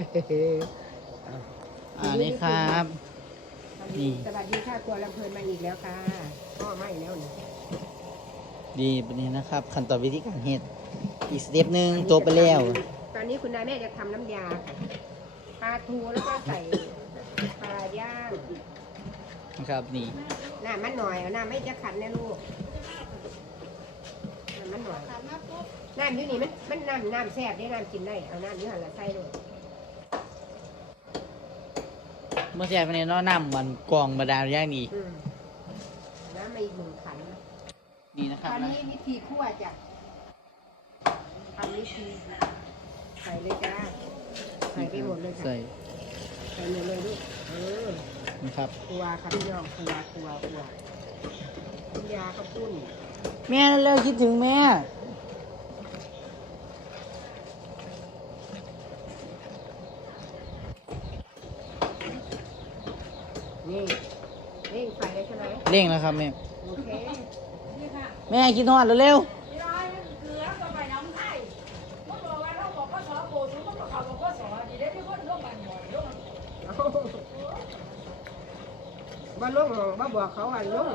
อ่านี่ครับ นี่ สวัสดีค่ะครัวลำเพลินมาอีกแล้วค่ะพ่อไม่แล้วนี่ดีเป็นนี้นะครับ ขั้นตอนวิธีการเฮ็ดอีกสเต็ปหนึ่งตัวไปแล้ว ตอนนี้คุณนายแม่จะทำน้ำยาค่ะปลาทูแล้วก็ใส่ปลาย่างนะครับนี่น้ำมันหน่อยเอาน้ำไม่จะขันนะลูกน้ำมันหน่อยน้ำอยู่นี่มันมันน้ำน้ำแซ่บได้น้ำกินได้เอาน้ำอยู่หันละใส่ลูก เมื่อแช่ไปในน้อน้ำมันกรองบาดาลอย่างนี้อืมน้ำมาอีกหนึ่งขันนะนี่นะคตรับอนนะนี้วิธีคั่วจ้ะทำวิธีใส่เลยจ้าใส่ไปหมดเลยค่ะใส่ใส่หมดเลยลูกเออนะครับครัวค่ะพี่น้องครัวครัวครัวน้ำยาข้าวปุ้นแม่เร็วคิดถึงแม่ นี่เร่งไฟเลยใช่ไหมเร่งแล้วครับแม่ โอเคแม่คิดทอดเร็วว่าล่งหองว่าบอกเขาว่าล่ง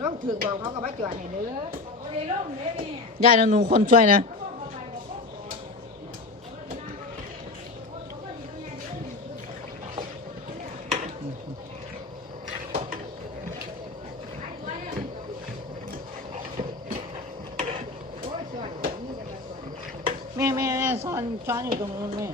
ล่งถึกมองเขาก็ว่าจอดให้เด้อ ๆย่าหนูคนช่วยนะ โอ้ยจอดนี่จะมาจอด แม่แม่แม่ซ่อนช้อนอยู่ตรงนู้นแม่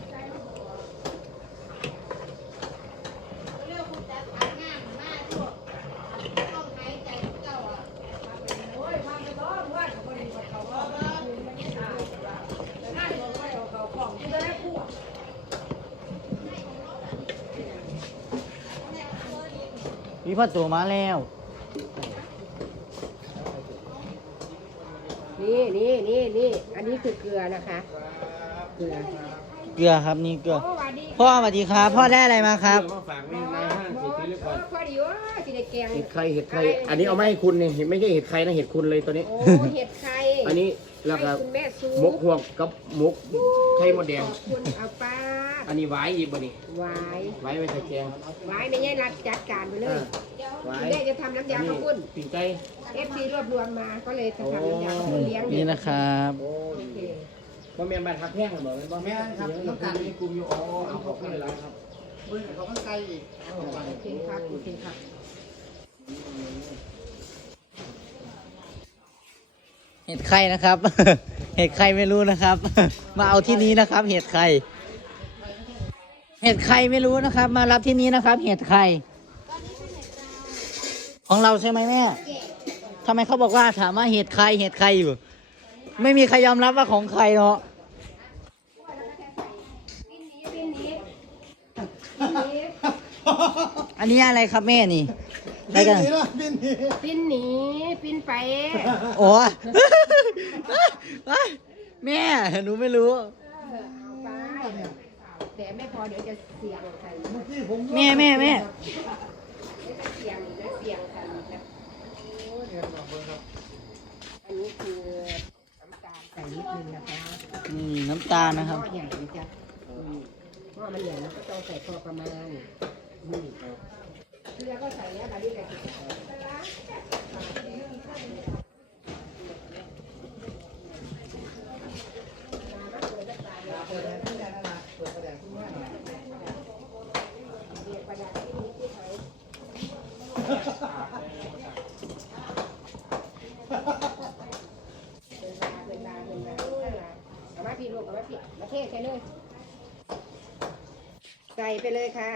มีพ่อตัวมาแล้ว นี่นี่นี่นี่อันนี้คือเกลือนะคะ เกลือเกลือครับนี่เกลือโอ้สวัสดีพ่อสวัสดีครับ พ่อได้อะไรมาครับมาฝากแม่นายห้างสิทธิเรียกก่อนพอดีว่าสิได้แกงเห็ดใครเห็ดใคร อันนี้เอามาให้คุณเนี่ยเห็ดไม่ใช่เห็ดใครนะเห็ดคุณเลยตัวนี้ โอ้เห็ดไข่อันนี้แล้วก็ให้คุณแม่ซูมกพวกกับมกไข่มดแดง ขอบคุณเอาป้าอันนี้หวายอีกบ่นี่ไว้หวายไว้ใส่แกงไว้ไม่ใช่รัดจัดการไปเลยหวายคุณแม่จะทำน้ำยาอันข้านี้วปุ้นปิ่งไก่เอฟซีรวบรวมมาก็เลยจะทำน้ำยาข้าวปุ้นเลี้ยงเด็กนี่นะครับ โอ้โอเค บ่แม่นบ้านทักแพงหรอบ่แม่นครับต้องการมีกลุ่มอยู่อ๋อเอาขอบคุณหลายๆครับโอเคครับโอเคครับเห็ดไข่นะครับ เห็ดไข่ไม่รู้นะครับ มาเอาที่นี้นะครับ เห็ดไข่ เห็ดไข่ไม่รู้นะครับ มารับที่นี้นะครับ เห็ดไข่ ของเราใช่ไหมแม่ทำไมเขาบอกว่าถามว่าเห็ดไข่เห็ดไข่อยู่ ไม่มีใครยอมรับว่าของใครเนาะปิ้นนี้ปิ้นนี้อันนี้อะไรครับแม่นี่อะไรกันปิ้นหนีปิ้นไปโอ้ยแม่หนูไม่รู้ เอาไปแต่ไม่พอเดี๋ยวจะเสียงกันแม่แม่แม่ เดี๋ยวจะเสียงจะเสียงกันนะอันนี้คือน้ำตาลใส่นิดนึงนะคะ อืม น้ำตาลนะครับหม้อใหญ่นะจ๊ะเพราะมันใหญ่แล้วก็ต้องใส่พอประมาณนี่เกลือก็ใส่แล้วแบบนี้แหละเป็นลาเป็นลาเป็นลาเอามา พี่ลูกเอามาพี่มาเทใส่เลย ใส่ไปเลยค่ะ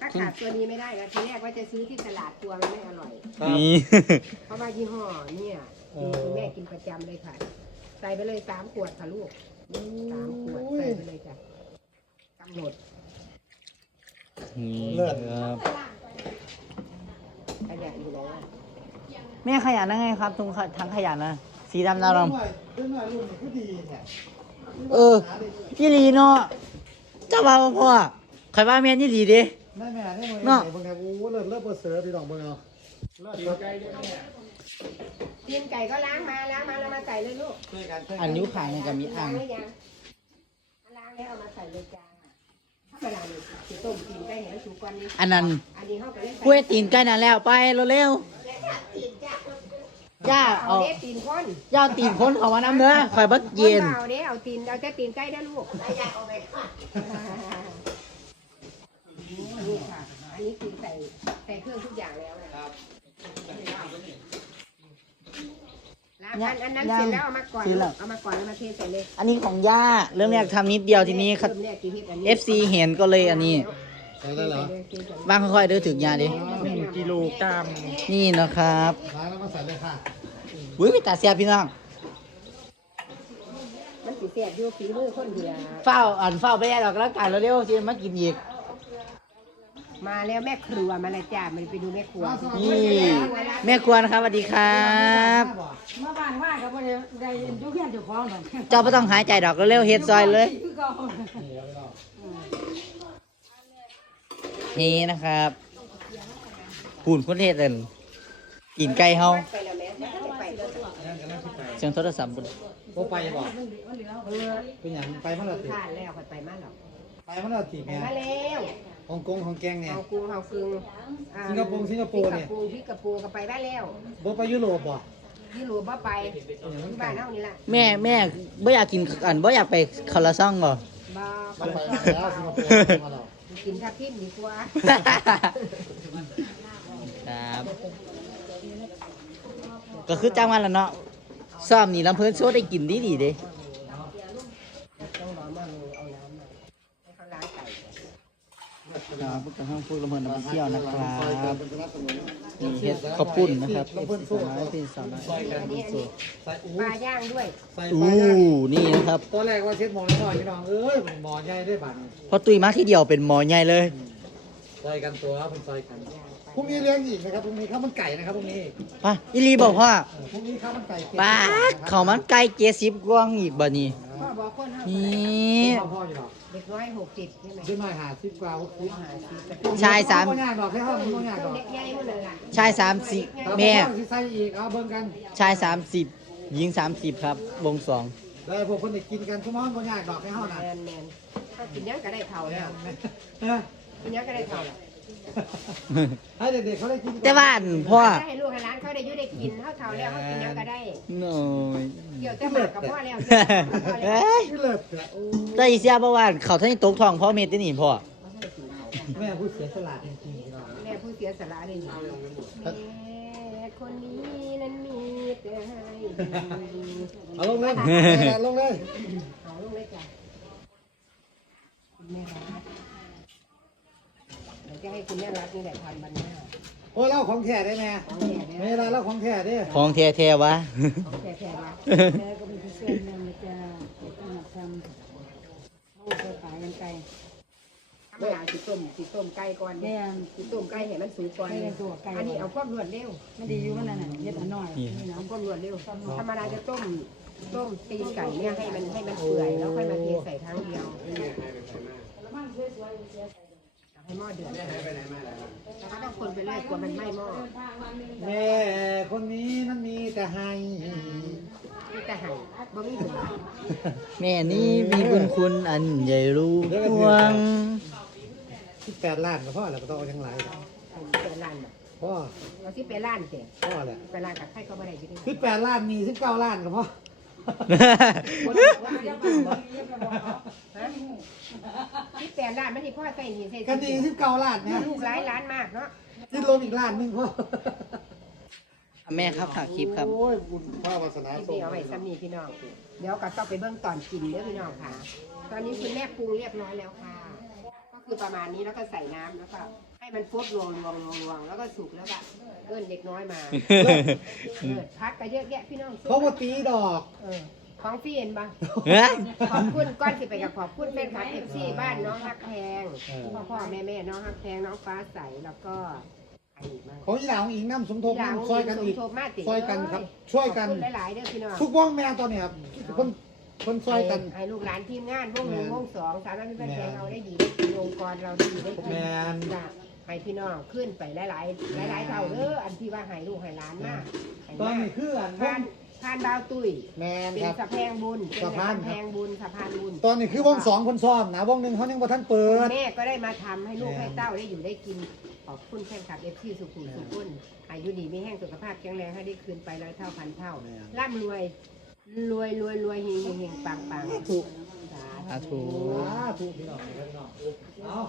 ถ้าขาดตัวนี้ไม่ได้นะทีแรกว่าจะซื้อที่ตลาดตัวมันไม่อร่อย นี่ เพราะว่ายี่ห้อเนี่ยคือคุณแม่กินประจำเลยค่ะ ใส่ไปเลยสามขวดค่ะลูกสามขวดใส่ไปเลยจ้ะกำหนดนี่ครับ ขยะอยู่แล้ว แม่ขยันนะไงครับทุงขทั้งขยันนะ สีดำดำดำเออยี่หลีเนาะเจ้าบ่าวพ่อใครว่าแม่นยี่หลีเดิได้แม่ได้หมดเนาะเบิ่งแถวโอ้เลิศเลิศเบอร์เสือพี่น้องเบิ่งเอาเลิศเลิศตีนไก่ก็ล้างมาล้างมาแล้วมาใส่เลยลูกช่วยกันช่วยกัอันนิ้วขางเนี่ยกับมีอ่างล้างหรือยังล้างแล้วเอามาใส่ในจานอะธรรมดาเลยสิต้มกินได้เห็นสุกก่อนนี้อันนั้นอันนี้เขาก็เลยใส่กล้วยตีนใกล้นั่นแล้วไปเร็วๆ ย่าเอาเอาเด้ตีนคนย่าเอาตีนคนเขามาน้ำเนื้อคอยบักเย็น เอาเด้เอาตีนเอาแต่ตีนใกล้ได้ลูกอยากเอาไปค่ะนี่ค่ะ อันนี้คือใส่ใส่เครื่องทุกอย่างแล้วนะครับแล้วอันอันนั้นเสร็จแล้วเอามาก่อนลูกเอามาก่อนแล้วมาเทใส่เลยอันนี้ของย่าเริ่มแรกทำนิดเดียวทีนี้ครับ เริ่มแรกที่เฮ็ดอันนี้ FC เห็นก็เลยอันนี้ใส่ได้เหรอบ้างค่อยๆเดินถึงยาดิ หนึ่งกิโลกรัมนี่นะครับ ล้างแล้วมาใส่เลยค่ะ อุ้ยตาเสียพี่น้อง มันสิแซ่บอยู่ฝีมือคนเดียวเฝ้าอันเฝ้าไปแย่ดอกแล้วกายเร็วๆสิมากินอีก มาแล้วแม่ครัวมาแล้วจ้ามันไปดูแม่ครัวนี่ แม่ครัวนะครับสวัสดีครับ มาบ้านว่าก็บ่ได้ได้อยู่เฮียนเจ้าของดอกเจ้าไม่ต้องหายใจดอกเร็วๆเฮ็ดซอยเลย คือเก่านี่นะครับปุ่นคนเฮ็ดอันกินไก่เฮาไป เลยเสียงโทรศัพท์ปุ่นโอ้ไปบ่เป็นอย่างไปเมื่อไหร่ติผ่านแล้วไปมาหรอกไปเมื่อไหร่ติไปแม่มาแล้วฮ่องกงฮ่องแกงเนี่ยเฮากุงเฮาคึงอ่าสิงคโปร์สิงคโปร์เนี่ยสิงคโปร์สิงคโปร์ก็ไปได้แล้วบ่ไปยุโรปบ่ที่หลวงบ่ไปที่บ้านเฮานี่ล่ะแม่แม่บ่อยากกินอันบ่อยากไปคาราซ่องบ่บ่ไปแล้วสิงคโปร์มาแล้วกินทับทิมดีกว่าครับ ก็คือจ้างวันละเนาะซ้อมนี่ลำเพิ่นโชว์ได้กินดีดีๆเด้ต้องรอมาลงเอาน้ำมาให้เขาล้างไก่ครับพวกเราห้องพูดลำเพิ่นนำไปเที่ยวนะครับเป็นสนับสนุนนี่เฮ็ดข้าวปุ้นนะครับเอฟซีสาวน้อยเป็นสาวน้อยอันนี้อันนี้ใส่อู้ปลาย่างด้วยใส่อู้ปลาย่างนี่นะครับตอนแรกว่าเช็ดหมอนน้อยพี่น้องเอ้ยมันหมอนใหญ่ได้บัดนี้พอตุยมาที่เดียวเป็นหมอใหญ่เลย ซอยกันตัวครับเป็นซอยกันพรุ่งนี้เลี้ยงอีกนะครับพรุ่งนี้ข้าวมันไก่นะครับพรุ่งนี้ป่ะอีลีบอกพ่อเออพรุ่งนี้ข้าวมันไก่เก็บป้าดเขาวมันไก่เจ็ดสิบกว่างอีกบ่นี่พ่อบอกคนเฮานี่ พ่อพ่ออยู่หรอกเด็กน้อยหกสิบใช่ไหมขึ้นมาหาสิบกว่าหกสิบหาสิบแต่ชายสามบ่ยากดอกแค่ห้ามันบ่ยากดอกเด็กใหญ่หมดเลยล่ะชายสามสิบแต่แม่พ่อสิใส่อีกเอาเบิ่งกันชายสามสิบหญิงสามสิบครับ วงสองแล้วพวกคนได้กินกันชั่วโมงบ่ยากดอกแค่ห้าแมน่ะนแมนถ้ากินยังก็ได้เท่าแล้วเออ กินยังก็ได้เท่าแล้วให้เด็กๆเขาได้กินก่อนแต่ว่าอันพ่อถ้าให้ลูกให้ร้านเขาได้อยุ่ได้กินเท่าเท่าแล้วเขากินยังก็ได้หน่อยเกี่ยวแต่หมากกับพ่อแล้วเกี่ยวแต่หมากกับพ่อแล้วเอ้ยที่เลิศแหละโอ้แต่อีเสียบ่ว่าเขาท่านตกทองพ่อเม็ดได้นี่พ่อแม่ผู้เสียสละจริงๆพี่น้องแม่ผู้เสียสละเลยแม่คนนี้นั้นมีแต่ให้เอาลงเลยเอาลงเลยเอาลูกเลยจ้ะแม่รักเดี๋ยว จะให้คุณแม่รักนี่แหละทำบันหน้าโอ้เล่าของแท้ได้แม่ของแม่เนี่ยไม่ได้เล่าของแท้เด้ของแท้ๆวะ ของแท้ๆนะแม่ก็มีเสื้อแม่มันจะต้องมาทำเอาไปขายกันไกลธรรมดาสิต้มสิต้มไก่ก่อนแม่เนี่ยสิต้มไก่ให้มันสุกก่อน ให้มันสุกไก่อันนี้เอาความรวดเร็วไม่ได้อยู่มันนั่นน่ะเฮ็ดอันน้อยนี่นะเอาความรวดเร็ว ธรรมดาจะต้ม ต้มตีนไก่เนี่ยให้มันให้มันเปื่อยแล้วค่อยมาเทใส่ครั้งเดียว ให้หม้อเดือดแล้วก็ต้องคนไปเรื่อยกลัวมันไหม้หม้อแม่คนนี้นั้นมีแต่ให้นี่แต่หั่นบ่มีหัวแม่นี่มีบุญคุณอันใหญ่หลวงที่แปดล้านก็พ่อแหละก็ต้องเอายังไรเอาสิไปร้านน่ะพ่อเอาที่ไปร้านเสร็จพ่อแหละไปร้านกับใครก็ไม่ได้อยินดีที่แปดล้านมีสิบเก้าล้านก็พ่อ คนว่าเสียจริงบ่ฮะที่แปดร้านมันที่พ่อใส่นี่ใส่กันดีสิบเก้าล้านเนี่ยลูกหลายล้านมากเนาะที่ลมอีกล้านหนึงพ่อแม่ครับฝากคลิปครับโอ้ยบุญพ่อวาสนาคลิปส่งนี้เอาไว้ซ้ำนี่พี่น้อง เดี๋ยวก็ต้องไปเบิ่งตอนกินเด้อพี่น้องค่ะ ตอนนี้คุณแม่ปรุงเรียบร้อยแล้วค่ะ ก็คือประมาณนี้แล้วก็ใส่น้ำแล้วก็ ให้มันฟดรวงรวงรวงรวงแล้วก็สุกแล้วก็เอิ้นเด็กน้อยมาเออพักก็เยอะแยะพี่น้องเขามาตีดอกเออของพี่เห็นปะเฮ้ย ขอบคุณก้อนสิไปกับขอบคุณแฟนคลับเอฟซีบ้านน้องฮักแพงพ่อพ่อแม่แม่น้องฮักแพงน้องฟ้าใสแล้วก็ใครอีกบ้างของยีหลาของอิงน้ำสมทบพี่ดาวน้ำซอยกันอีก สมทบมาติซอยกันครับช่วยกัน ขอบคุณหลายๆเด้อพี่น้อง ทุกวงแม่ตอนเนี้ยครับคนคนซอยกัน ให้ลูกหลานทีมงานวงหนึ่งแม่นวงสองสามารถเป็นแฟนเราได้ดีได้ดีองค์กรเราได้ดีได้ดีแม่นจ้ะ ให้พี่น้องขึ้นไปหลายๆหลายๆเท่าเด้ออันที่ว่าให้ลูกให้หลานมากให้ตอนมากนี้คืออันวบ้างนพานดาวตุ้ยแมนเป็นครับ สะแพงบุญเป็นสะพานสะแพงบุญสะพานบุญตอนนี้คือวงสองคนซ้อมนะวงหนึ่งเขายังบ่ทันเปิด แม่ก็ได้มาทำให้ลูกแม่ให้เต้าได้อยู่ได้กินขอบคุณแฟนคลับเอฟซีสุขุมสุขุนอายุดีไม่แห้งสุขภาพแข็งแรงให้ได้คืนไปร้อยเท่าพันเท่าร่ำรวยรวยรวยรวยเฮงเฮงเฮงปังปังถูก สาสาธุธุ สาธุพี่น้องพี่น้องเอา